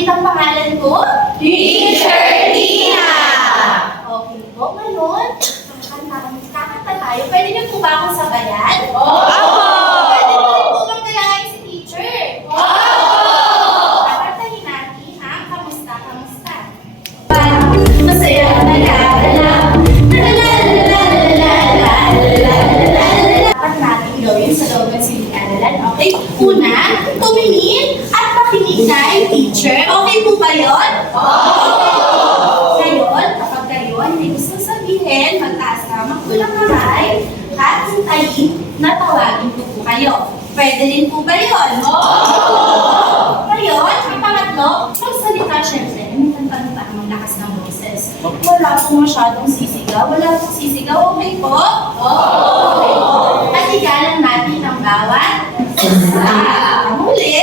ulit ang pangalan ko? Teacher Tina! Okay po, ngayon, kakanta tayo. Pwede niyo po ba akong sabayan? Opo! Pwede mo rin po bang gayahin si teacher? Opo! Kakantahin natin ang kamusta, kamusta. Masaya na dapat natin gawin sa loob ng silid-aralan. Okay? Una, tumingin at makinig na yung teacher. Okay po ba yun? Ngayon, kapag kayo may gusto sabihin, magtaas na magkulang kamay at hintayin na tawagin ko po kayo. Pwede rin po ba yun? Ngayon, ang pangatlo, magsalita syempre. May kanta-kanta ang lakas ng boses. Wala pong masyadong sisigaw. Wala pong sisigaw. Okay po? Okay po. At igalan natin ang bawat muli,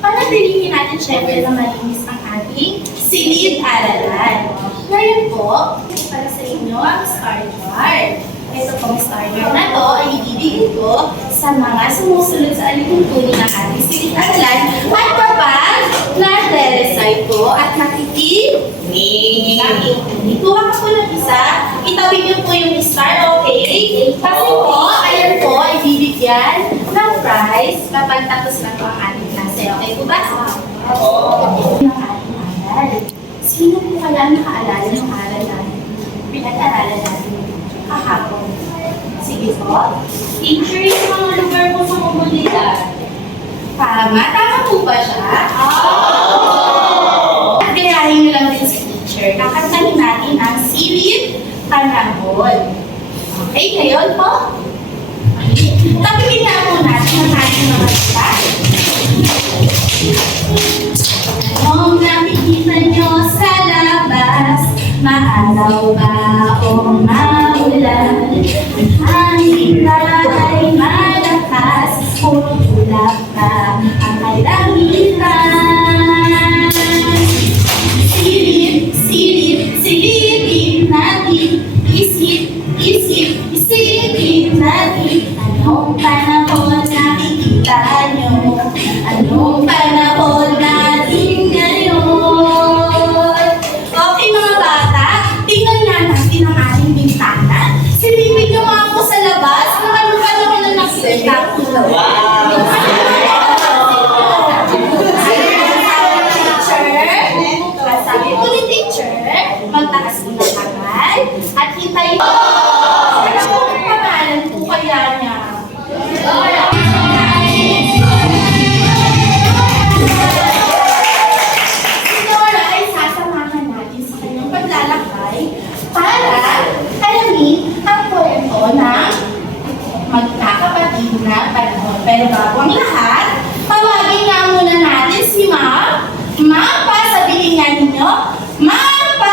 panatilihin natin syempre na malinis ang ating silid-aralan. Ngayon po, para sa inyo ang star chart. Ito pong star chart na to ay ibibigay ko sa mga sumusunod sa alituntunin ng ating silid-aralan. At kapag na-recite ko at nakikinig, kuha ka po ng isa, itawid niyo po yung star, okay? Kasi po, ayan po, ay bibigyan ng prize kapag tapos na po ang ating klase. Okay po ba? Ng ating aral. Sino po kaya ang nakaalala ng aral natin? Pinag-aralan natin kahapon. Sige po. Teacher, yung mga lugar po sa komunidad. Tama. Tama po ba siya? At gayahin niyo lang din si teacher. Kakantahin natin ang silid panahon. Okay, ngayon po. Tapigin na po natin ang ating mga kita. Anong nakikita nyo sa labas? Maalaw ba o maulan? Ang hangin ba ay malakas? Puro ulap ka ang kalangitan. Silid, silid, silidin natin. Isip, isip, isipin natin. Anong panahon nakikita nyo? Anong panahon natin ngayon? Okay mga bata, tingnan nga natin ang ating bintana. Silipin nyo nga po sa labas kung ano panahon na nakikita ko. Sabi po ni teacher, magtakas mo ng kamay at hintayin mo. Ano po ang pangalan po kaya niya? Si Nora ay sasamahan natin sa kanyang paglalakbay para alamin ang kwento ng magkakapatid na panahon. Pero bago ang lahat, tawagin nga muna natin si Ma'am. Mapa, sabihin nga ninyo, Mapa!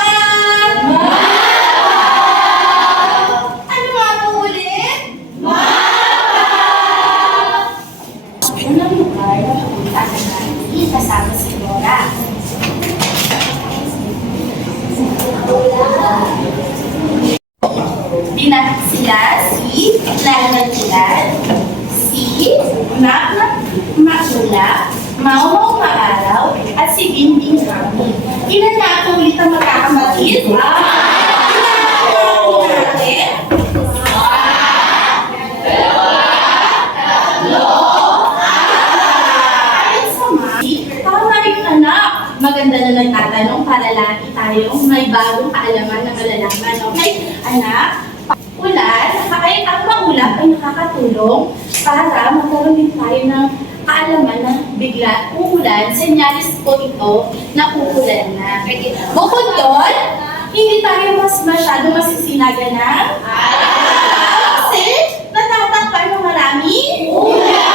Ano nga po ulit? Unang lugar na pupunta na natin kasama si Nora. Binat sila si Lalagkilan, si Makula, Mau Maaraw, at si Binding Kami. Ilan na po ulit ang magkakapatid? Maganda na nagtatanong para lagi tayong may bagong kaalaman na malalaman. Okay? Anak, ulan, ay ang maulap ay nakakatulong para magkaroon din tayo ng kaalaman na bigla uulan. Senyalis po ito na uulan na. Bukod doon, hindi tayo masyado masisinaga ng kasi natatakpan ng marami ulan.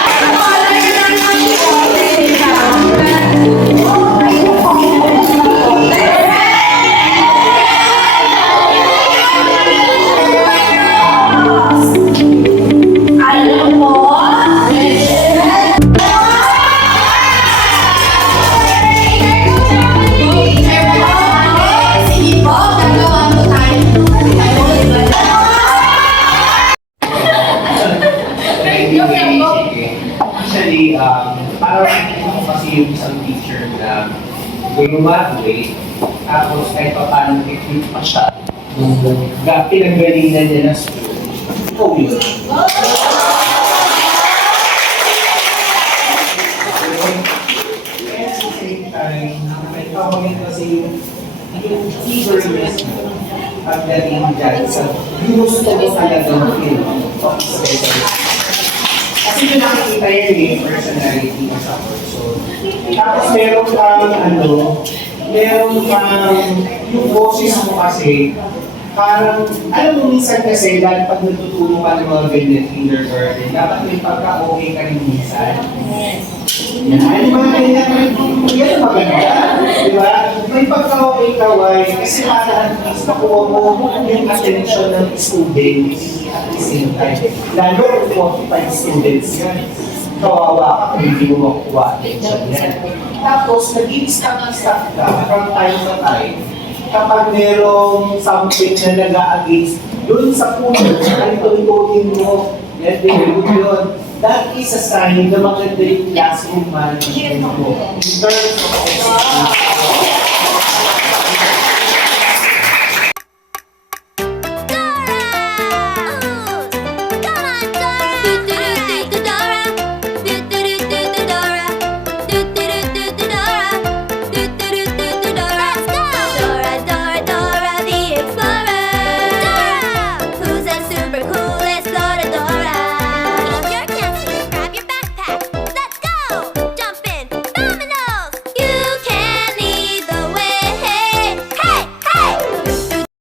Actually, parang ako kasi yung isang teacher na Gumamit, tapos kahit pa paano equip pa siya. Pinanggalingan niya na school. Ikaw yun. At the same time, may tawagin kasi yung eagerness mo pagdating dyan sa gusto mo talaga mag-feel. Kasi yung nakikita yan eh, personality mo sa person. Tapos meron kang meron kang yung boses mo kasi, parang, alam mo minsan kasi, dahil pag natutulong ka ng mga ganyan kindergarten, dapat may pagka-okay ka rin minsan. Yan, mga ganyan, yan maganda. Di ba? May pagka-okay ka, why? Kasi para at least nakuha mo yung attention ng students at the same time. Lalo kung 45 students yan. Kawawa ka kung hindi mo makukuha attention yan. Tapos, nag-i-stack ka from time to time. Kapag merong something na nag-a-against dun sa puno, ay tuloy-tuloy mo, yan din yun. That is a sign na maganda yung classroom management mo. In terms of